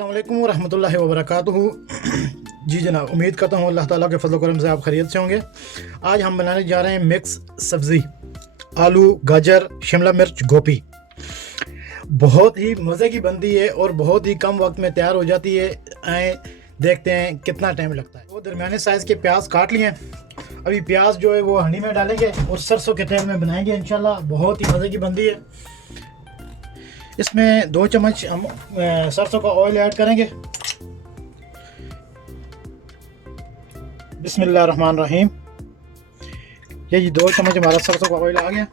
अस्सलाम वालेकुम रहमतुल्लाहि व बरकातुहू। जी जनाब, उम्मीद करता हूँ अल्लाह ताला के फजल करम से आप खैरियत से होंगे। आज हम बनाने जा रहे हैं मिक्स सब्ज़ी, आलू, गाजर, शिमला मिर्च, गोभी। बहुत ही मज़े की बनती है और बहुत ही कम वक्त में तैयार हो जाती है। आए देखते हैं कितना टाइम लगता है। वो दरमियाने साइज़ के प्याज काट लिए। अभी प्याज जो है वो हंडी में डालेंगे और सरसों के तेल में बनाएंगे इंशाल्लाह। बहुत ही मज़े की बनती है। इसमें 2 चम्मच हम सरसों का ऑयल ऐड करेंगे। बिस्मिल्लाहिर्रहमानिर्रहीम। ये जी 2 चम्मच हमारा सरसों का ऑयल आ गया।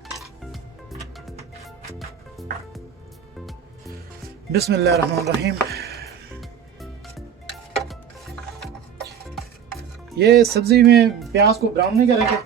बिस्मिल्लाहिर्रहमानिर्रहीम। ये सब्ज़ी में प्याज को ब्राउन नहीं करेंगे।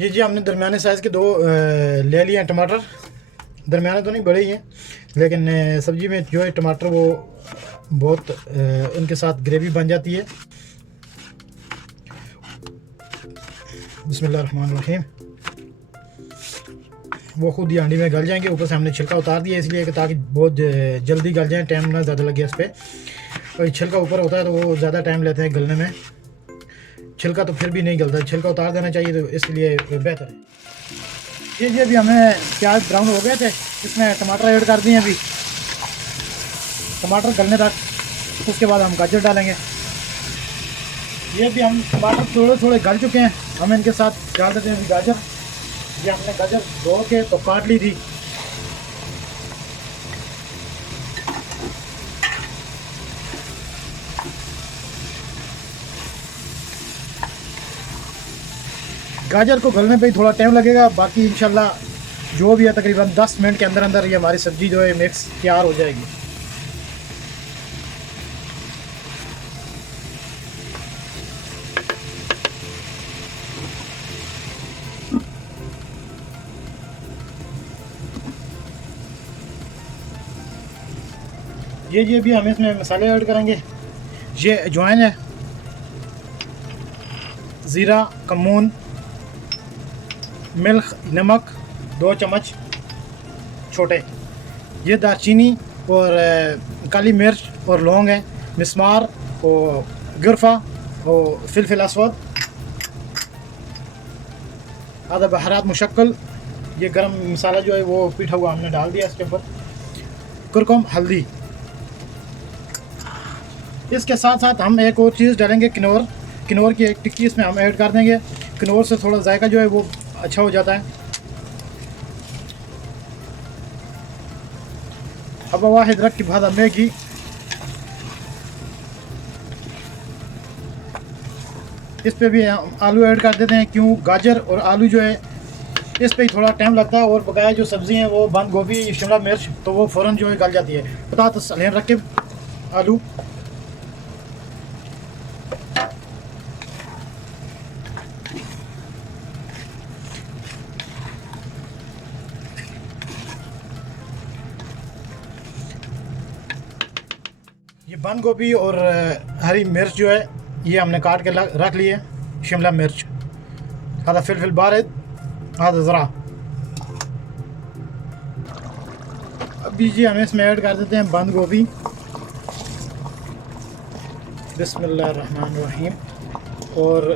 ये जी हमने दरमियाने साइज़ के 2 ले लिए हैं टमाटर। दरमियाने तो नहीं, बड़े ही हैं, लेकिन सब्ज़ी में जो है टमाटर वो बहुत उनके साथ ग्रेवी बन जाती है। बिस्मिल्लाहिर्रहमानिर्रहीम। वो खुद ही हांडी में गल जाएंगे। ऊपर से हमने छिलका उतार दिया इसलिए कि ताकि बहुत जल्दी गल जाएं, टाइम ना ज़्यादा लगे इस पर। और छिलका ऊपर होता है तो वो ज़्यादा टाइम लेते हैं गलने में। छिलका तो फिर भी नहीं गलता, छिलका उतार देना चाहिए, तो इसलिए बेहतर है। ये अभी हमें प्याज ब्राउन हो गए थे, इसमें टमाटर ऐड कर दिए अभी, टमाटर गलने तक। उसके बाद हम गाजर डालेंगे। ये भी हम टमाटर थोड़े थोड़े गल चुके हैं, हम इनके साथ डाल देते हैं अभी गाजर। ये हमने गाजर धो के तो काट ली थी। गाजर को गलने पे ही थोड़ा टाइम लगेगा, बाकी इंशाल्लाह जो भी है तकरीबन 10 मिनट के अंदर अंदर ये हमारी सब्ज़ी जो है मिक्स तैयार हो जाएगी। ये भी हम इसमें मसाले ऐड करेंगे। ये अजवाइन है, ज़ीरा, कमून, मिल्क, नमक 2 चम्मच छोटे। ये दालचीनी और काली मिर्च और लौंग है, मिस्मार और गिरफा और फिलफिल अस्वद, आधा बहरात मुशक्कल। ये गरम मसाला जो है वो पीठा हुआ हमने डाल दिया इसके ऊपर। कुरकुम, हल्दी। इसके साथ साथ हम एक और चीज़ डालेंगे, किनोर। किनोर की एक टिक्की इसमें हम ऐड कर देंगे। किनोर से थोड़ा जायका जो है वो अच्छा हो जाता है। अब वाहिद रख की भादा मैगी। इस पे भी हम आलू ऐड कर देते हैं। क्यों, गाजर और आलू जो है इस पे ही थोड़ा टाइम लगता है, और बकाया जो सब्ज़ी हैं वो बंद गोभी, शिमला मिर्च, तो वो फ़ौरन जो है गल जाती है। पता तो सलेन रख के आलू। ये बंद गोभी और हरी मिर्च जो है ये हमने काट के रख लिए। शिमला मिर्च, आधा फिलफिल बारिद, आधा ज़रा। अभी जी हम इसमें ऐड कर देते हैं बंद गोभी। बिस्मिल्लाहिर्रहमानिर्रहीम। और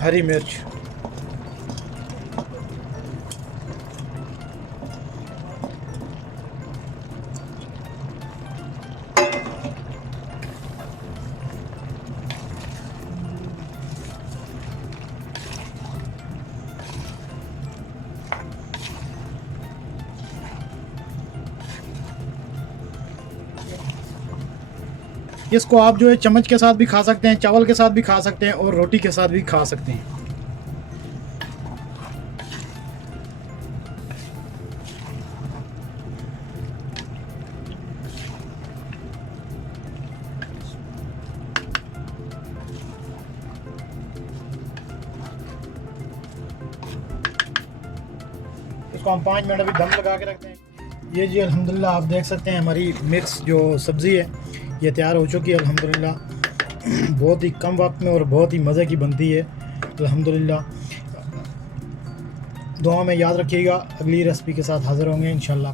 हरी मिर्च। इसको आप जो है चम्मच के साथ भी खा सकते हैं, चावल के साथ भी खा सकते हैं और रोटी के साथ भी खा सकते हैं। इसको हम 5 मिनट अभी दम लगा के रखते हैं। ये जी अल्हम्दुलिल्लाह आप देख सकते हैं हमारी मिक्स जो सब्ज़ी है ये तैयार हो चुकी है अल्हम्दुलिल्लाह। बहुत ही कम वक्त में और बहुत ही मज़े की बनती है अल्हम्दुलिल्लाह। दुआ में याद रखिएगा, अगली रेसिपी के साथ हाज़िर होंगे इंशाअल्लाह।